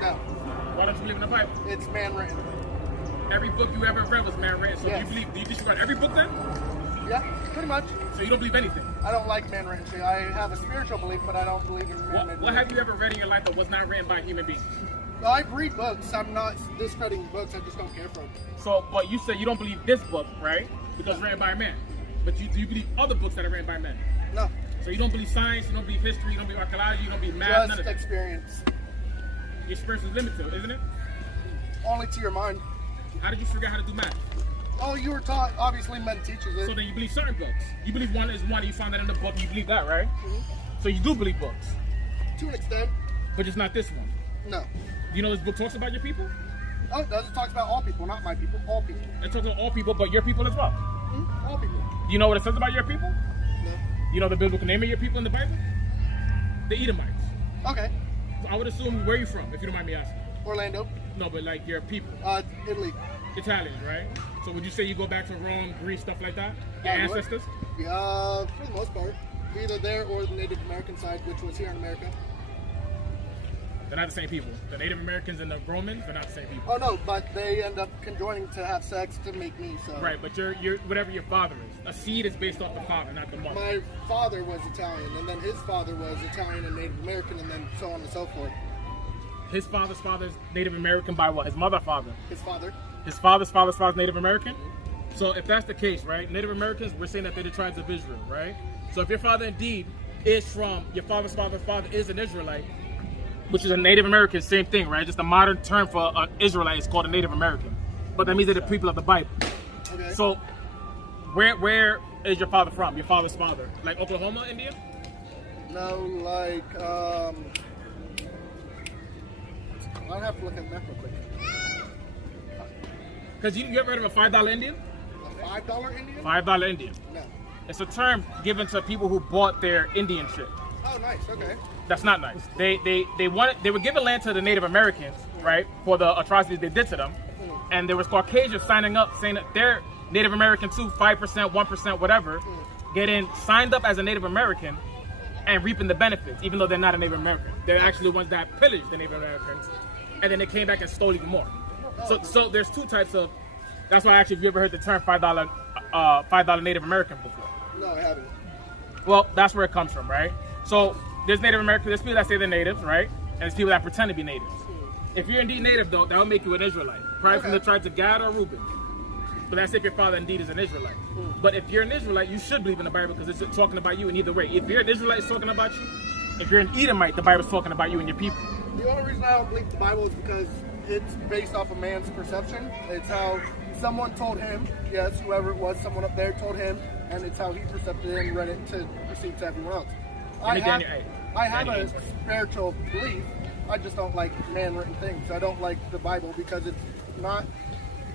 No. Why don't you believe in the Bible? It's man-written. Every book you ever read was man-written. So Yes. do you disregard every book then? Yeah, pretty much. So you don't believe anything? I don't like man-written shit. I have a spiritual belief, but I don't believe in man-written. What have you ever read in your life that was not written by a human being? Well, I read books. I'm not discrediting books. I just don't care for them. So, but you said you don't believe this book, right? Because it's written by a man. But do you believe other books that are written by men? No. So you don't believe science, you don't believe history, you don't believe archaeology, you don't believe math, none Just of that. experience. Your experience is limited, isn't it? Only to your mind. How did you figure out how to do math? Oh, you were taught. Obviously, men teaches it. So then you believe certain books. You believe one is one, you found that in the book, you believe that, right? So you do believe books. To an extent. But just not this one. No. Do you know this book talks about your people? Oh, it does. It talks about all people, not my people. All people. It talks about all people, but your people as well. All people. Do you know what it says about your people? No. You know the biblical name of your people in the Bible? The Edomites. Okay. So I would assume, where are you from, if you don't mind me asking? Orlando. No, but like your people. Italy. Italians, right? So would you say you go back to Rome, Greece, stuff like that? Your I would. ancestors? Yeah, for the most part. Either there or the Native American side, which was here in America. They're not the same people. The Native Americans and the Romans, they're not the same people. Oh no, but they end up conjoining to have sex to make me, so. Right, but you're whatever your father is. A seed is based off the father, not the mother. My father was Italian, and then his father was Italian and Native American, and then so on and so forth. His father's father's Native American by what? His mother's father. His father. His father's father's Native American? So if that's the case, right? Native Americans, we're saying that they're the tribes of Israel, right? So if your father indeed is from, your father's father is an Israelite, which is a Native American, same thing, right? Just a modern term for an Israelite is called a Native American. But that means they're the people of the Bible. Okay. So where is your father from? Your father's father? Like Oklahoma, India? No, like, I'll have to look at the map real quick. Because you ever heard of a $5 Indian? A $5 Indian? $5 Indian. No. It's a term given to people who bought their Indian shit. Oh, nice. Okay. That's not nice. They were given land to the Native Americans, right, for the atrocities they did to them, and there was Caucasians signing up saying that they're Native American too, 5%, 1%, whatever, getting signed up as a Native American and reaping the benefits, even though they're not a Native American. They're actually the ones that pillaged the Native Americans, and then they came back and stole even more. So there's two types of. That's why actually, if you ever heard the term $5 Native American before? No, I haven't. Well, that's where it comes from, right? So there's Native Americans, there's people that say they're natives, right? And there's people that pretend to be natives. If you're indeed native, though, that would make you an Israelite, probably from the tribes of Gad or Reuben. But that's if your father indeed is an Israelite. But if you're an Israelite, you should believe in the Bible because it's talking about you in either way. If you're an Israelite, it's talking about you. If you're an Edomite, the Bible's talking about you and your people. The only reason I don't believe the Bible is because it's based off a man's perception. It's how someone told him, yes, whoever it was, someone up there told him, and it's how he perceived it and read it to perceive to everyone else. I have a spiritual belief. I just don't like man-written things. I don't like the Bible because it's not.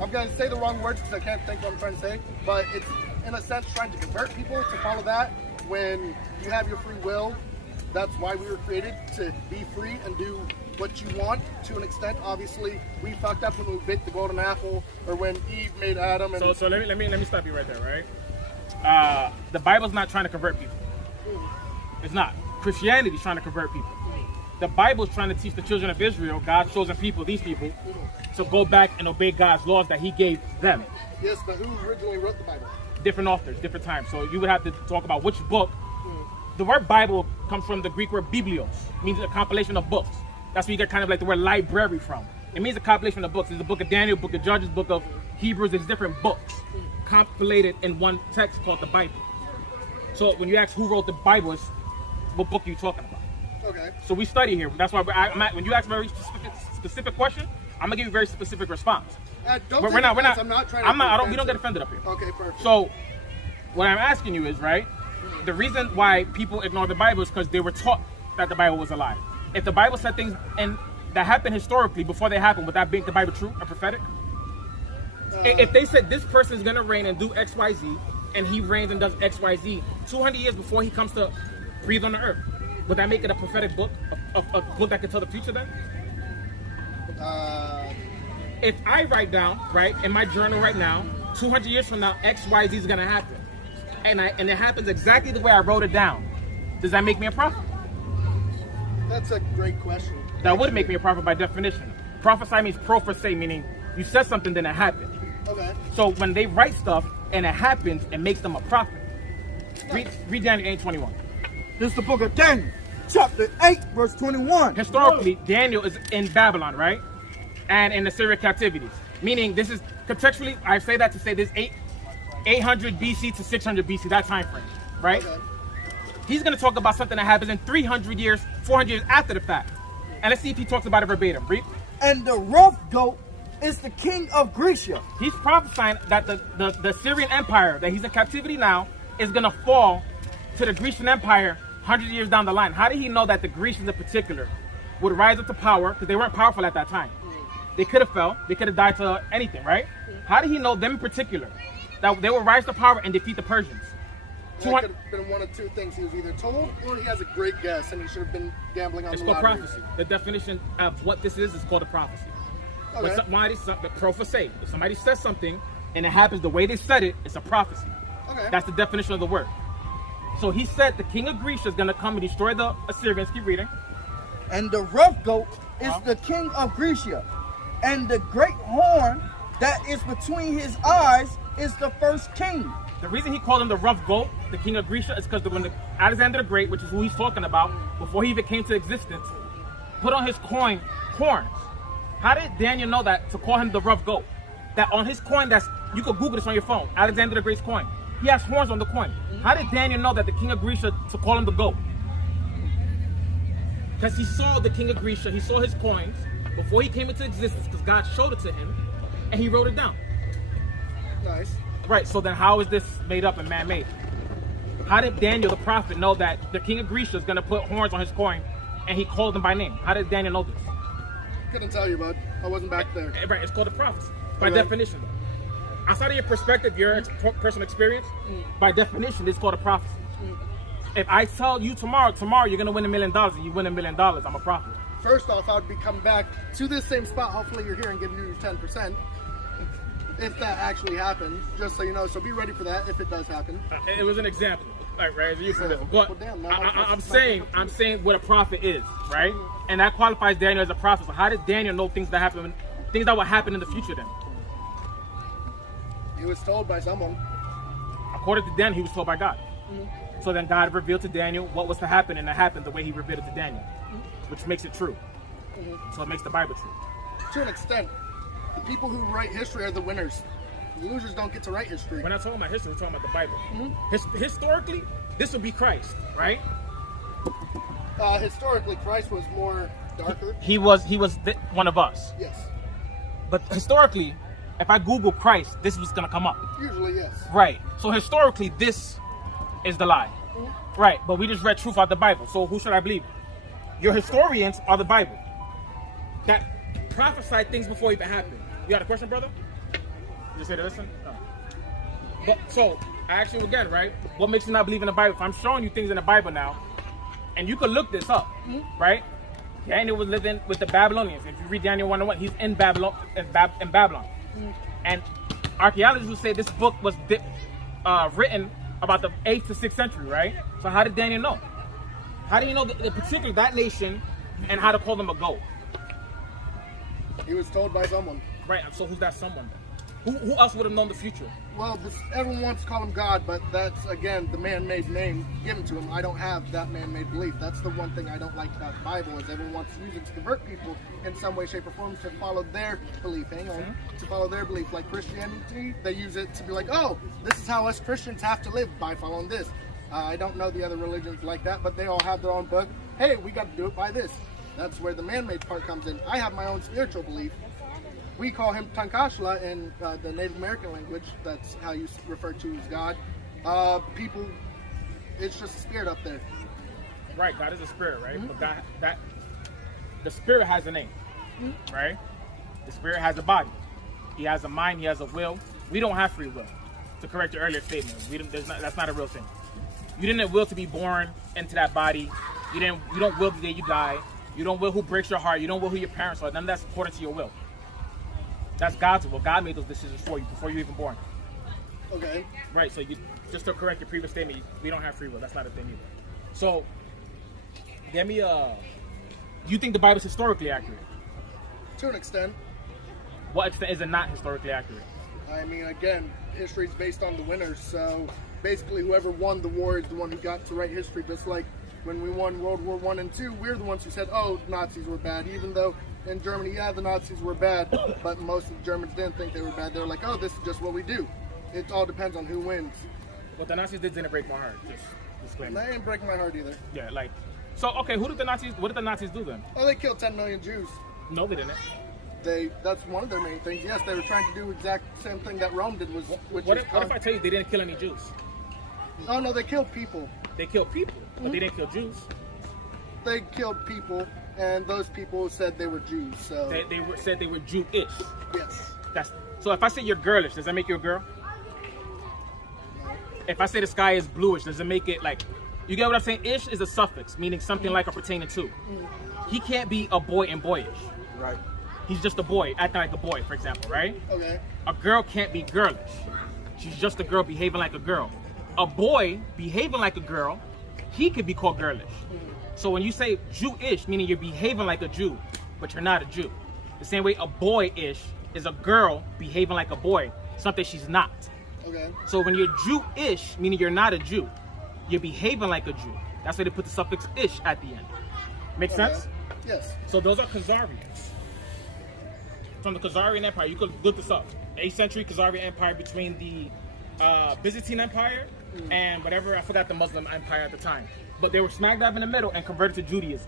I'm going to say the wrong words because I can't think what I'm trying to say, but it's in a sense trying to convert people to follow that when you have your free will. That's why we were created, to be free and do what you want to an extent. Obviously, we fucked up when we bit the golden apple, or when Eve made Adam. And so let me stop you right there, right? The Bible's not trying to convert people. It's not. Christianity's trying to convert people. The Bible's trying to teach the children of Israel, God's chosen people, these people, to go back and obey God's laws that He gave them. Yes, but who originally wrote the Bible? Different authors, different times. So you would have to talk about which book. The word Bible comes from the Greek word biblios, means a compilation of books. That's where you get kind of like the word library from. It means a compilation of books. It's the book of Daniel, book of Judges, book of Hebrews. It's different books compilated in one text called the Bible. So when you ask who wrote the Bible, it's what book are you talking about? Okay. So we study here. That's why when you ask a very specific question, I'm gonna give you a very specific response. We're not. I'm not trying to. We don't get offended up here. Okay, perfect. So what I'm asking you is, right? The reason why people ignore the Bible is because they were taught that the Bible was a lie. If the Bible said things and that happened historically before they happened, would that make the Bible true or prophetic? If they said this person is gonna reign and do X, Y, Z, and he reigns and does X, Y, Z 200 years before he comes to breathe on the earth, would that make it a prophetic book, a book that can tell the future then? If I write down, right, in my journal right now, 200 years from now, X, Y, Z is gonna happen, and it happens exactly the way I wrote it down, does that make me a prophet? That's a great question. That would make me a prophet by definition. Prophesy means prophesy, meaning you said something, then it happened. Okay. So when they write stuff and it happens, it makes them a prophet. Read Daniel 8:21. This is the book of Daniel, chapter 8, verse 21. Historically, Daniel is in Babylon, right? And in the Syrian captivities. Meaning, this is contextually, I say that to say this 800 BC to 600 BC, that time frame, right? Okay. He's going to talk about something that happens in 300 years, 400 years after the fact. And let's see if he talks about it verbatim. Read. And the rough goat is the king of Grecia. He's prophesying that the Syrian Empire, that he's in captivity now, is going to fall to the Grecian Empire 100 years down the line. How did he know that the Grecians in particular would rise up to power? Because they weren't powerful at that time. They could have fell. They could have died to anything, right? How did he know them in particular that they would rise to power and defeat the Persians? That could have been one of two things. He was either told or he has a great guess and he should have been gambling on It's the called lottery. prophecy. The definition of what this is called a prophecy. Okay. When somebody, prophecy. If somebody says something and it happens the way they said it, it's a prophecy. Okay. That's the definition of the word. So he said the king of Greece is going to come and destroy the Assyrians. Keep reading. And the rough goat is the king of Grecia. And the great horn that is between his eyes is the first king. The reason he called him the rough goat, the king of Grecia, is because when Alexander the Great, which is who he's talking about, before he even came to existence, put on his coin horns. How did Daniel know that to call him the rough goat? That on his coin, you could Google this on your phone, Alexander the Great's coin. He has horns on the coin. How did Daniel know that the king of Grecia to call him the goat? Because he saw the king of Grecia, he saw his coins before he came into existence, because God showed it to him, and he wrote it down. Nice. Right, so then how is this made up and man-made? How did Daniel the prophet know that the king of Grecia is going to put horns on his coin, and he called him by name? How did Daniel know this? Couldn't tell you, bud. I wasn't back there. Right, it's called a prophecy, by Okay. definition. Though. Outside of your perspective, your personal experience, by definition, it's called a prophecy. If I tell you tomorrow you're going to win $1 million, and you win $1 million, I'm a prophet. First off, I would be coming back to this same spot. Hopefully you're here and giving you your 10%. If that actually happens, just so you know. So be ready for that if it does happen. It was an example, right? It's a euphemism. But Well, damn, I'm saying what a prophet is, right? And that qualifies Daniel as a prophet. So how did Daniel know things that will happen in the future then? He was told by someone. According to Daniel, he was told by God. So then God revealed to Daniel what was to happen, and it happened the way he revealed it to Daniel, which makes it true. So it makes the Bible true. To an extent, the people who write history are the winners. The losers don't get to write history. We're not talking about history, we're talking about the Bible. Historically, this would be Christ, right? Historically, Christ was more darker. He was one of us. Yes. But historically, if I Google Christ, this was going to come up. Usually, yes. Right. So historically, this is the lie. Right. But we just read truth out the Bible. So who should I believe? Your historians are the Bible. That prophesied things before it even happened. You got a question, brother? You just say to listen? No. But so I ask you again, right? What makes you not believe in the Bible? If I'm showing you things in the Bible now, and you could look this up, right? Daniel was living with the Babylonians. If you read Daniel 1:1, he's in Babylon. And archaeologists will say this book was written about the 8th to 6th century, right? So how did Daniel know? How do you know particularly that nation and how to call them a goat? He was told by someone. Right. So who's that someone? Who else would have known the future? Well, everyone wants to call him God, but that's, again, the man-made name given to him. I don't have that man-made belief. That's the one thing I don't like about the Bible, is everyone wants to use it to convert people in some way, shape, or form to follow their belief. To follow their belief. Like Christianity, they use it to be like, oh, this is how us Christians have to live, by following this. I don't know the other religions like that, but they all have their own book. Hey, we got to do it by this. That's where the man-made part comes in. I have my own spiritual belief. We call him Tankashla in the Native American language. That's how you refer to as God. People, it's just a spirit up there. Right, God is a spirit, right? But God, the spirit has a name, right? The spirit has a body. He has a mind. He has a will. We don't have free will. To correct your earlier statement, that's not a real thing. You didn't will to be born into that body. You don't will the day you die. You don't will who breaks your heart. You don't will who your parents are. None of that's according to your will. That's God's will. God made those decisions for you before you were even born. Okay. Right, so just to correct your previous statement, we don't have free will. That's not a thing either. So, give me Do you think the Bible is historically accurate? To an extent. What extent is it not historically accurate? I mean, again, history is based on the winners. So basically, whoever won the war is the one who got to write history. Just like when we won World War I and II, we're the ones who said, "Oh, Nazis were bad," even though in Germany, yeah, the Nazis were bad, but most of the Germans didn't think they were bad. They were like, "Oh, this is just what we do." It all depends on who wins. What the Nazis didn't break my heart. Just disclaimer. That ain't breaking my heart either. Yeah, like, so okay, what did the Nazis do then? Oh, they killed 10 million Jews. No, they didn't. That's one of their main things. Yes, they were trying to do exact same thing that Rome did. What if I tell you they didn't kill any Jews? Oh no, they killed people. They killed people, but they didn't kill Jews. They killed people, and those people said they were Jews. So they said they were Jewish. Yes. So if I say you're girlish, does that make you a girl? If I say the sky is bluish, does it make it like, you get what I'm saying? Ish is a suffix, meaning something like or pertaining to. He can't be a boy and boyish. Right. He's just a boy, acting like a boy, for example, right? Okay. A girl can't be girlish. She's just a girl behaving like a girl. A boy behaving like a girl, he could be called girlish. So when you say Jewish, meaning you're behaving like a Jew, but you're not a Jew. The same way a boyish is a girl behaving like a boy, something she's not. Okay. So when you're Jewish, meaning you're not a Jew, you're behaving like a Jew. That's why they put the suffix ish at the end. Make sense? Yes. So those are Khazarians. From the Khazarian Empire, you could look this up. 8th century Khazarian Empire between the Byzantine Empire and whatever, I forgot the Muslim empire at the time. But they were smack dab in the middle and converted to Judaism.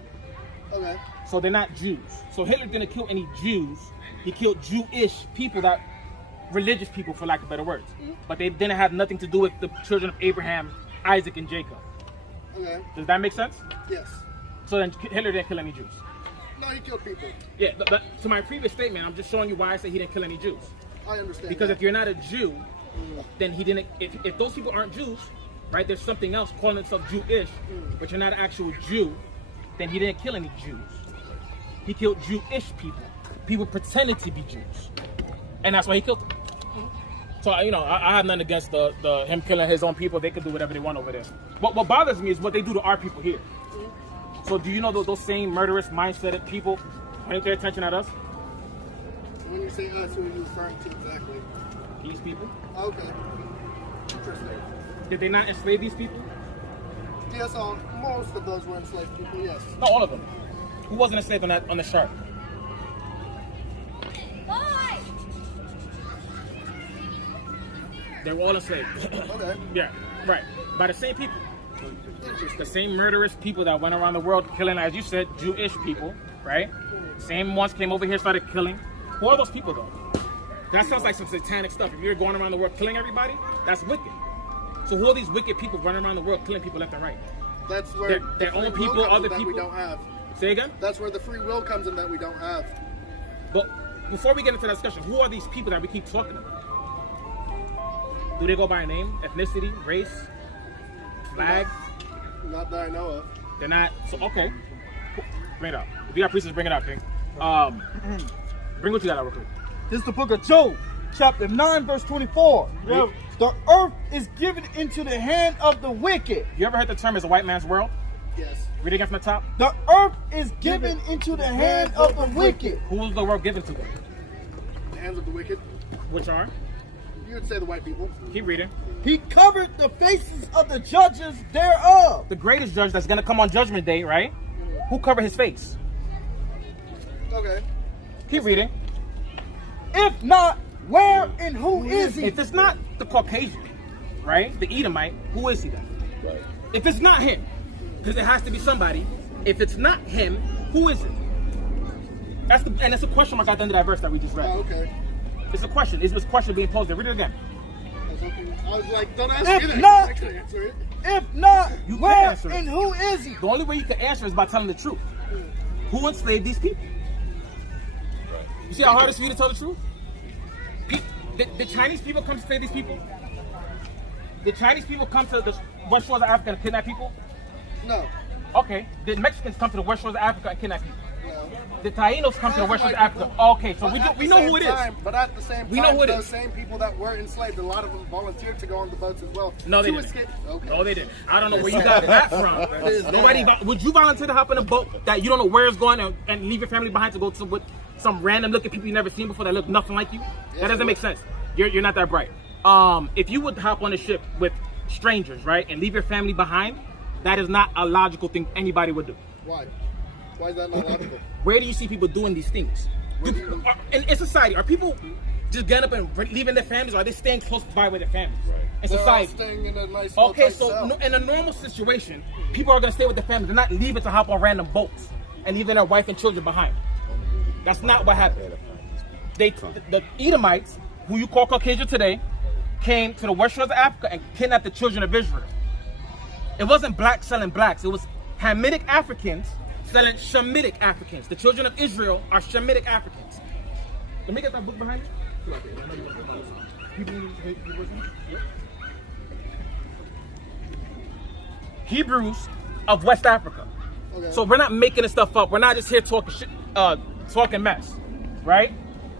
Okay. So they're not Jews. So Hitler didn't kill any Jews. He killed Jewish people, that religious people, for lack of better words. But they didn't have nothing to do with the children of Abraham, Isaac, and Jacob. Okay. Does that make sense? Yes. So then Hitler didn't kill any Jews. No, he killed people. Yeah, but to my previous statement, I'm just showing you why I say he didn't kill any Jews. I understand. Because that. if you're not a Jew, then he didn't. If those people aren't Jews, right? There's something else calling itself Jewish, but you're not an actual Jew. Then he didn't kill any Jews. He killed Jewish people. People pretended to be Jews, and that's why he killed them. So I have nothing against the him killing his own people. They could do whatever they want over there. What bothers me is what they do to our people here. So do you know those same murderous mindset people pointing their attention at us? When you say us, who are you referring to exactly? These people. Okay. Interesting. Did they not enslave these people? Yes, most of those were enslaved people, yes. No, all of them. Who wasn't enslaved on the chart? They were all enslaved. Okay. Yeah, right. By the same people. The same murderous people that went around the world killing, as you said, Jewish people, right? Same ones came over here, started killing. Who are those people, though? That sounds like some satanic stuff. If you're going around the world killing everybody, that's wicked. So who are these wicked people running around the world killing people left and right? That's where their own people, other people. We don't have. Say again? That's where the free will comes in that we don't have. But before we get into that discussion, who are these people that we keep talking about? Do they go by a name, ethnicity, race, flag? Not that I know of. They're not. So okay, bring it up. If you got priests, bring it up, King. Bring what you got out real quick. This is the book of Job, chapter 9, verse 24. Yep. The earth is given into the hand of the wicked. You ever heard the term "as a white man's world"? Yes. Read it again from the top. The earth is given into the hand of the wicked. Who was the world given to? The hands of the wicked. Which are? You would say the white people. Keep reading. He covered the faces of the judges thereof. The greatest judge that's going to come on Judgment Day, right? Who covered his face? Okay. Keep reading. If not, where and who is he? If it's not the Caucasian, right? The Edomite, who is he then? Right. If it's not him, because it has to be somebody. If it's not him, who is it? And it's a question mark at the end of that verse that we just read. Oh, okay. It's a question. It's a question being posed there. Read it again. I was like, don't ask If me that. not- I can answer it. If not, You can where answer it. and who is he? The only way you can answer is by telling the truth. Who enslaved these people? You see how hard it is for you to tell the truth? The Chinese people come to enslave these people? Did Chinese people come to the West Shores of Africa and kidnap people? No. Okay. Did Mexicans come to the West Shores of Africa and kidnap people? No. The Taínos come to the West Coast of Africa. Okay, so we know who it is. But at the same time, we know who it those is. same people that were enslaved, a lot of them volunteered to go on the boats as well. No, they didn't. Okay. No, they didn't. I don't know where you got that from. Nobody. Would you volunteer to hop in a boat that you don't know where it's going and leave your family behind to go to with some random looking people you never seen before that look nothing like you? That doesn't make sense. You're not that bright. If you would hop on a ship with strangers, right, and leave your family behind, that is not a logical thing anybody would do. Why? Why is that not logical? Where do you see people doing these things? In society, are people just getting up and leaving their families, or are they staying close by with their families? Right. In society. They're all staying in a nice okay, so in a normal situation, people are going to stay with their families. They're not leaving to hop on random boats and leaving their wife and children behind. That's not what happened. The Edomites, who you call Caucasian today, came to the West Shores of Africa and kidnapped the children of Israel. It wasn't blacks selling blacks. It was Hamitic Africans selling Shemitic Africans. The children of Israel are Shemitic Africans. Let me get that book behind you. Hebrews of West Africa. Okay. So we're not making this stuff up. We're not just here talking shit, talking mess, right?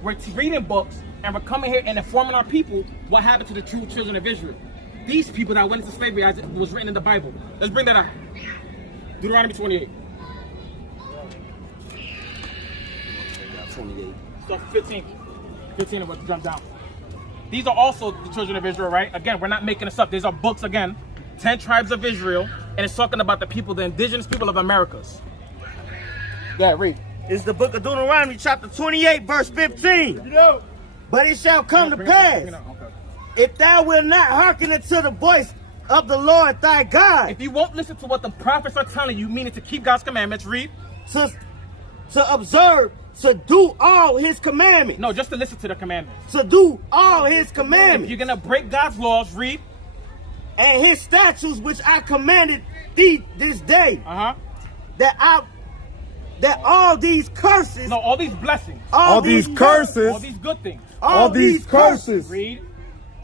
We're reading books and we're coming here and informing our people what happened to the true children of Israel. These people that went into slavery, as it was written in the Bible. Let's bring that out. Deuteronomy 28. 28. So 15. 15 of us jump down. These are also the children of Israel, right? Again, we're not making this up. These are books, again. 10 tribes of Israel. And it's talking about the people, the indigenous people of Americas. Yeah, read. It's the book of Deuteronomy, chapter 28, verse 15. But it shall come to pass, if thou wilt not hearken unto the voice of the Lord thy God. If you won't listen to what the prophets are telling you, meaning to keep God's commandments, read. To observe, to do all his commandments. No, just to listen to the commandments. To do all his commandments. If you're going to break God's laws, read. And his statutes which I commanded thee this day. That all these curses. No, all these blessings. All these curses. All these good things. All these curses. Read.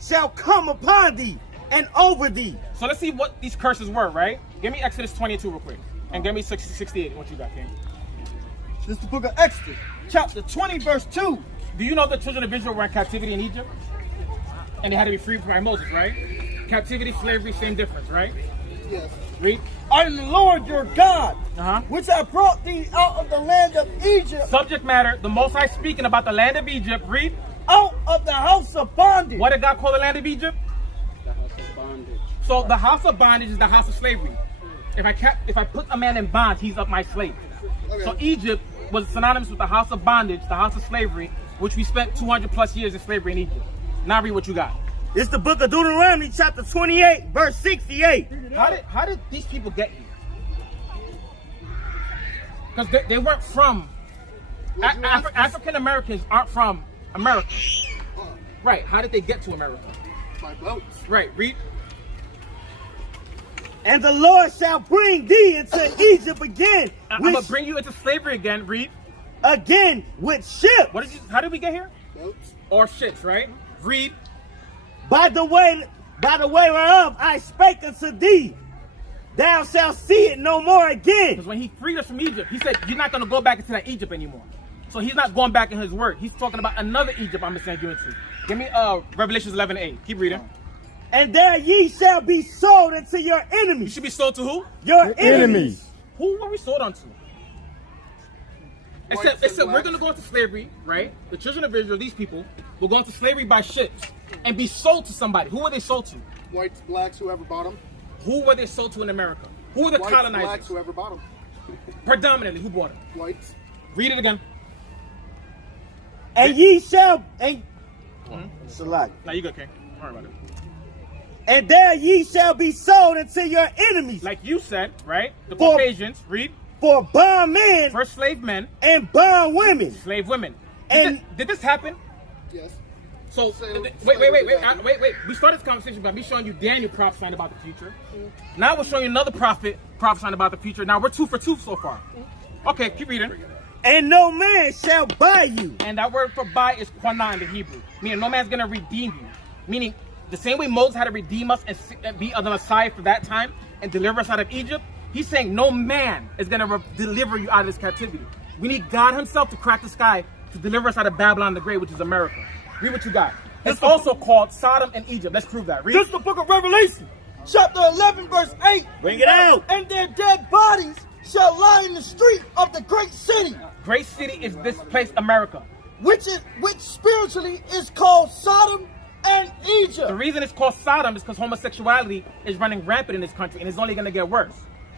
Shall come upon thee and over thee. So let's see what these curses were, right? Give me Exodus 22 real quick. And give me 68. What you got, King? This is the book of Exodus, chapter 20, verse 2. Do you know the children of Israel were in captivity in Egypt? And they had to be freed by Moses, right? Captivity, slavery, same difference, right? Yes. Read. I am the Lord your God, which I brought thee out of the land of Egypt. Subject matter, the Most High speaking about the land of Egypt. Read. Out of the house of bondage. What did God call the land of Egypt? The house of bondage. So the house of bondage is the house of slavery. If I put a man in bonds, he's up my slave. Okay. So Egypt was synonymous with the house of bondage, the house of slavery, which we spent 200 plus years in slavery in Egypt. Now read what you got. It's the book of Deuteronomy, chapter 28, verse 68. How did these people get here? Because they weren't from... African Americans aren't from America. Right, how did they get to America? By boats. Right, read. And the Lord shall bring thee into Egypt again. I'm going to bring you into slavery again, read. Again with ships. How did we get here? Boats. Or ships, right? Read. By the way whereof I spake unto thee, thou shalt see it no more again. Because when he freed us from Egypt, he said, you're not going to go back into that Egypt anymore. So he's not going back in his word. He's talking about another Egypt I'm going to send you into. Give me Revelations 11:8. Keep reading. And there ye shall be sold unto your enemies. You should be sold to who? Your enemies. Who were we sold unto? It said we're going to go into slavery, right? The children of Israel, these people, will go into slavery by ships and be sold to somebody. Who were they sold to? Whites, blacks, whoever bought them. Who were they sold to in America? Who were the Whites, colonizers? blacks, whoever bought them. Predominantly, who bought them? Whites. Read it again. And ye shall... Select. Now you go, King. Don't worry about it. And there ye shall be sold unto your enemies. Like you said, right? The Caucasians, read. For bond men. For slave men. And bond women. Slave women. And did this happen? Yes. So, wait. We started this conversation by me showing you Daniel prophesying about the future. Now we're showing you another prophet prophesying about the future. Now we're 2 for 2 so far. Okay, keep reading. And no man shall buy you. And that word for buy is quana in the Hebrew. Meaning no man's going to redeem you. Meaning the same way Moses had to redeem us and be the Messiah for that time and deliver us out of Egypt, he's saying no man is going to deliver you out of this captivity. We need God himself to crack the sky to deliver us out of Babylon the Great, which is America. Read what you got. It's also called Sodom and Egypt. Let's prove that. Read. This is the book of Revelation, chapter 11, verse 8. Bring it out. And their dead bodies shall lie in the street of the great city. Great city is this place, America. Which spiritually is called Sodom and Egypt. The reason it's called Sodom is because homosexuality is running rampant in this country, and it's only going to get worse.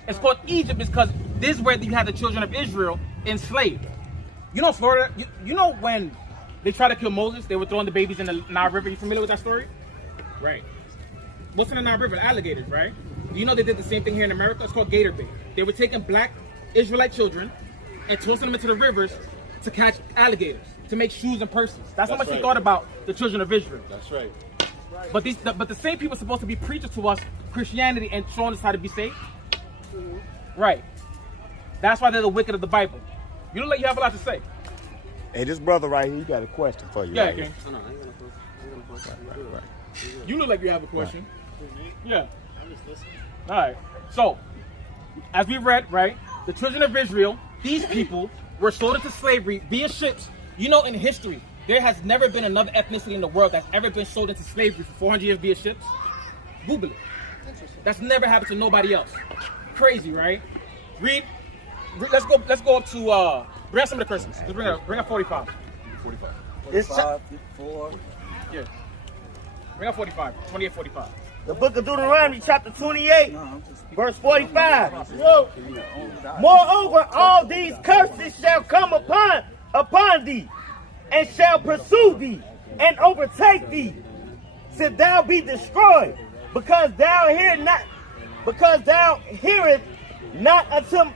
It's called Egypt because this is where you have the children of Israel enslaved. You know Florida, you know when they tried to kill Moses, they were throwing the babies in the Nile River. You familiar with that story? Right. What's in the Nile River? Alligators, right? Do you know they did the same thing here in America? It's called gator bait. They were taking black Israelite children and tossing them into the rivers to catch alligators, to make shoes and purses. That's how much they thought about the children of Israel. That's right. But the same people are supposed to be preaching to us Christianity and showing us how to be saved. Right. That's why they're the wicked of the Bible. You look like you have a lot to say. Hey, this brother right here, he got a question for you. Yeah, right King. No, I ain't gonna post that. You look like you have a question. Right. Yeah. I'm just listening. All right. So, as we read, right, the children of Israel, these people were sold into slavery via ships. You know, in history, there has never been another ethnicity in the world that's ever been sold into slavery for 400 years via ships. Google it. That's never happened to nobody else. Crazy, right? Read. Let's go up to bring out some of the curses. Let's bring up 45. 45. It's 54. Yeah. Bring up 45. 28, 45. the book of Deuteronomy, chapter 28, verse 45. Moreover, all these curses shall come upon thee, and shall pursue thee, and overtake thee, till thou be destroyed, because thou hearest not unto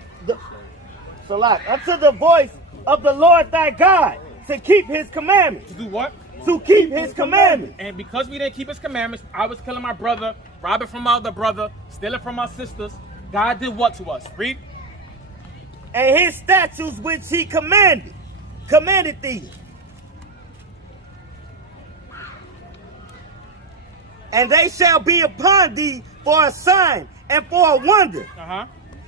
the voice of the Lord thy God, to keep his commandments. To do what? To keep his commandments. And because we didn't keep his commandments, I was killing my brother, robbing from my other brother, stealing from my sisters. God did what to us? Read. And his statutes which he commanded thee. And they shall be upon thee for a sign and for a wonder,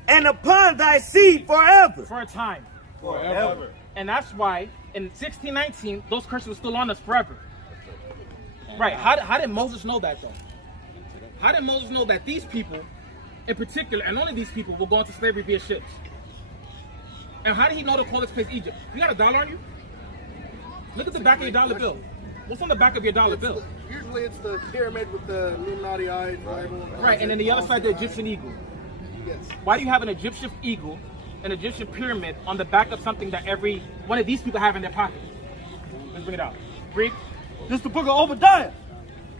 and upon thy seed forever. For a time. Forever. And that's why in 1619, those curses were still on us forever. Right. How did Moses know that, though? How did Moses know that these people, in particular, and only these people, will go into slavery via ships? And how did he know to call this place Egypt? You got a dollar on you? Look at the back of your dollar bill. What's on the back of your dollar bill? Usually it's the pyramid with the Illuminati eye. Right, and then the other side, the Egyptian eagle. Yes. Why do you have an Egyptian eagle, an Egyptian pyramid on the back of something that every one of these people have in their pocket? Let's bring it out. Read. This is the book of Obadiah,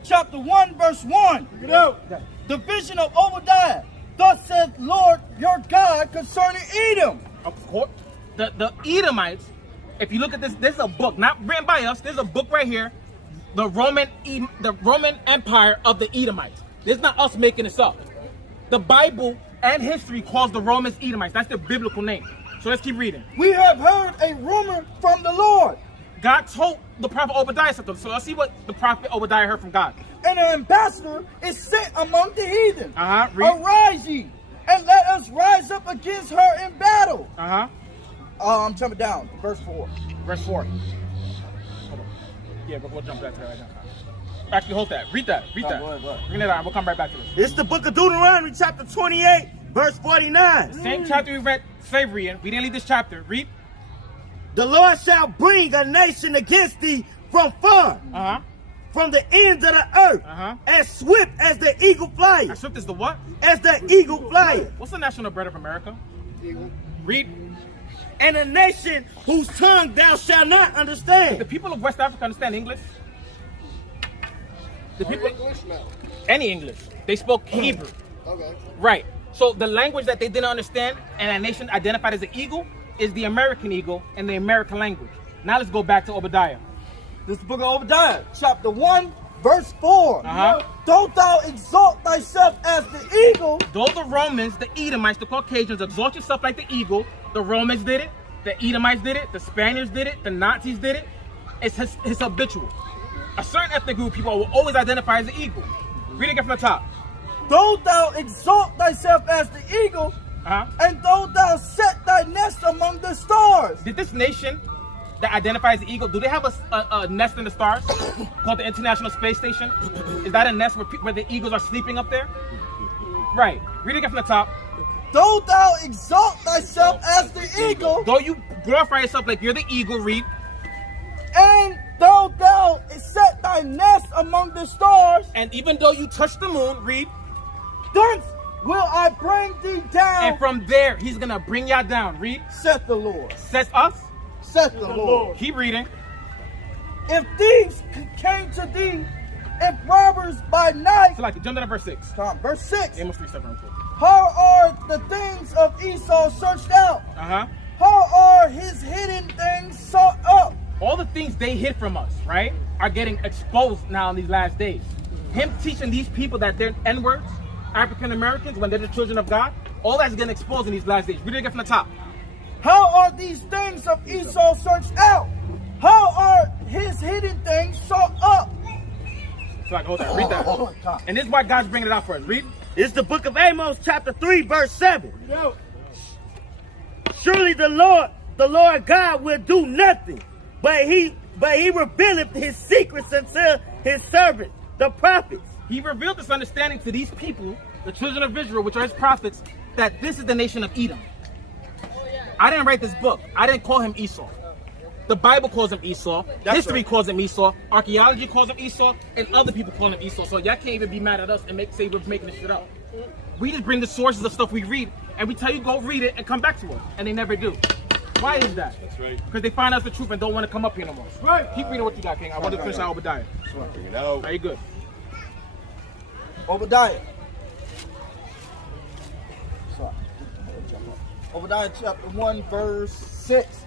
chapter 1, verse 1. You know, the vision of Obadiah. Thus says Lord your God concerning Edom. Of course, the Edomites, if you look at this, there's a book, not written by us, there's a book right here, the Roman Empire of the Edomites. This is not us making this up. The Bible and history calls the Romans Edomites. That's their biblical name. So let's keep reading. We have heard a rumor from the Lord. God told the prophet Obadiah something. So let's see what the prophet Obadiah heard from God. And an ambassador is sent among the heathen. Read. Arise ye, and let us rise up against her in battle. I'm jumping down, verse 4. Verse 4. Hold on. Yeah, we'll jump back to that right now. Actually, hold that. Read that. Read that. Go ahead. Bring it out. We'll come right back to this. It's the book of Deuteronomy, chapter 28, verse 49. Same chapter we read slavery in. We didn't leave this chapter. Read. The Lord shall bring a nation against thee from far, from the ends of the earth, as swift as the eagle flies. As swift as the what? As the eagle flies. What's the national bread of America? Eagle. Read. And a nation whose tongue thou shalt not understand. The people of West Africa understand English? The people, English? No. any English. They spoke Hebrew. Okay. Right. So the language that they didn't understand and that nation identified as an eagle is the American eagle and the American language. Now let's go back to Obadiah. This is the book of Obadiah, chapter 1, verse 4. Don't thou exalt thyself as the eagle. Though the Romans, the Edomites, the Caucasians exalt yourself like the eagle, the Romans did it, the Edomites did it, the Spaniards did it, the Nazis did it. It's habitual. A certain ethnic group of people will always identify as an eagle. Read it again from the top. Though thou exalt thyself as the eagle, And though thou set thy nest among the stars. Did this nation that identifies the eagle, do they have a nest in the stars called the International Space Station? Is that a nest where the eagles are sleeping up there? Right. Read it again from the top. Though thou exalt thyself as the eagle. Though you glorify yourself like you're the eagle, read. And though thou set thy nest among the stars. And even though you touch the moon, read. Thence will I bring thee down. And from there, he's going to bring y'all down. Read. Saith the Lord. Says us. Saith the Lord. Keep reading. If thieves came to thee, if robbers by night. So like, jump down to verse 6. Verse 6. Amos 3:7. How are the things of Esau searched out? How are his hidden things sought up? All the things they hid from us, right, are getting exposed now in these last days. Him teaching these people that they're N-words, African Americans, when they're the children of God, all that's getting exposed in these last days. Read it again from the top. How are these things of Esau searched out? How are his hidden things sought up? So I hold that. Read that. And this is why God's bringing it out for us. Read. It's the book of Amos, chapter 3, verse 7. Surely the Lord God will do nothing, but he revealeth his secrets unto his servants, the prophets. He revealed this understanding to these people, the children of Israel, which are his prophets, that this is the nation of Edom. I didn't write this book. I didn't call him Esau. The Bible calls him Esau. History calls him Esau. Archaeology calls him Esau. And other people call him Esau. So y'all can't even be mad at us and say we're making this shit up. We just bring the sources of stuff we read, and we tell you go read it and come back to us. And they never do. Why is that? That's right. Because they find out the truth and don't want to come up here no more. Right. Keep reading what you got, King. I want to finish out Obadiah. Bring it out. Are you good? Obadiah. Obadiah chapter 1, verse 6.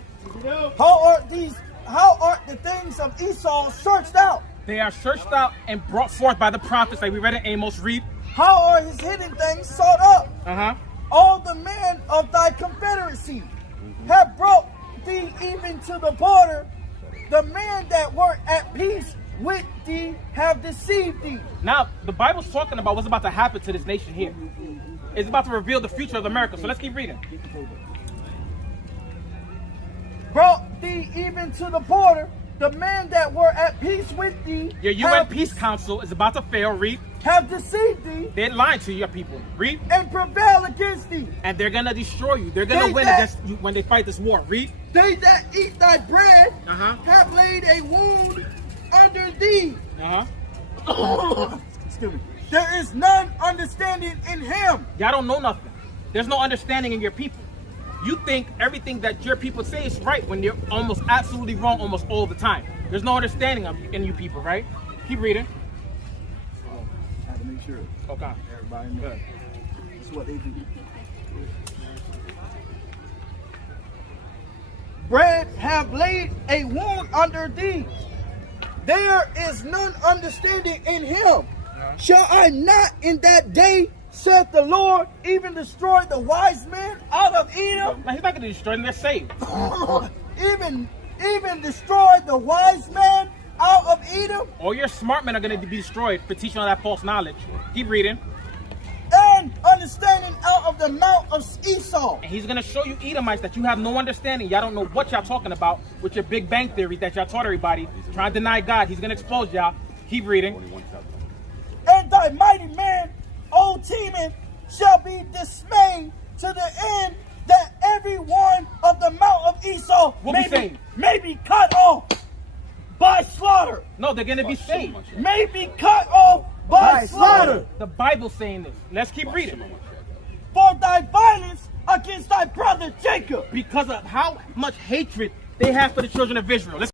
How are the things of Esau searched out? They are searched out and brought forth by the prophets, like we read in Amos. Read. How are his hidden things sought up? All the men of thy confederacy have brought thee even to the border. The men that were at peace with thee have deceived thee. Now, the Bible's talking about what's about to happen to this nation here. It's about to reveal the future of America. So let's keep reading. Brought thee even to the border. The men that were at peace with thee. Your UN Peace Council is about to fail. Read. Have deceived thee. They're lying to your people. Read. And prevail against thee. And they're going to destroy you. They're going to win against you when they fight this war. Read. They that eat thy bread have laid a wound under thee. Excuse me. There is none understanding in him. Y'all don't know nothing. There's no understanding in your people. You think everything that your people say is right when you're almost absolutely wrong almost all the time. There's no understanding in you people, right? Keep reading. I have to make sure. Okay. Everybody knows. That's what they do. Bread have laid a wound under thee. There is none understanding in him. Shall I not in that day, saith the Lord, even destroy the wise men out of Edom? Now, he's not going to destroy them. They're saved. even destroy the wise men out of Edom? All your smart men are going to be destroyed for teaching all that false knowledge. Keep reading. And understanding out of the mount of Esau. And he's going to show you Edomites that you have no understanding. Y'all don't know what y'all talking about with your Big Bang theory that y'all taught everybody. Trying to deny God. He's going to expose y'all. Keep reading. And thy mighty man, O Teman, shall be dismayed to the end that every one of the mount of Esau may be cut off by slaughter. No, they're going to be saved. May be cut off by slaughter. The Bible's saying this. Let's keep reading. For thy violence against thy brother Jacob. Because of how much hatred they have for the children of Israel. Let's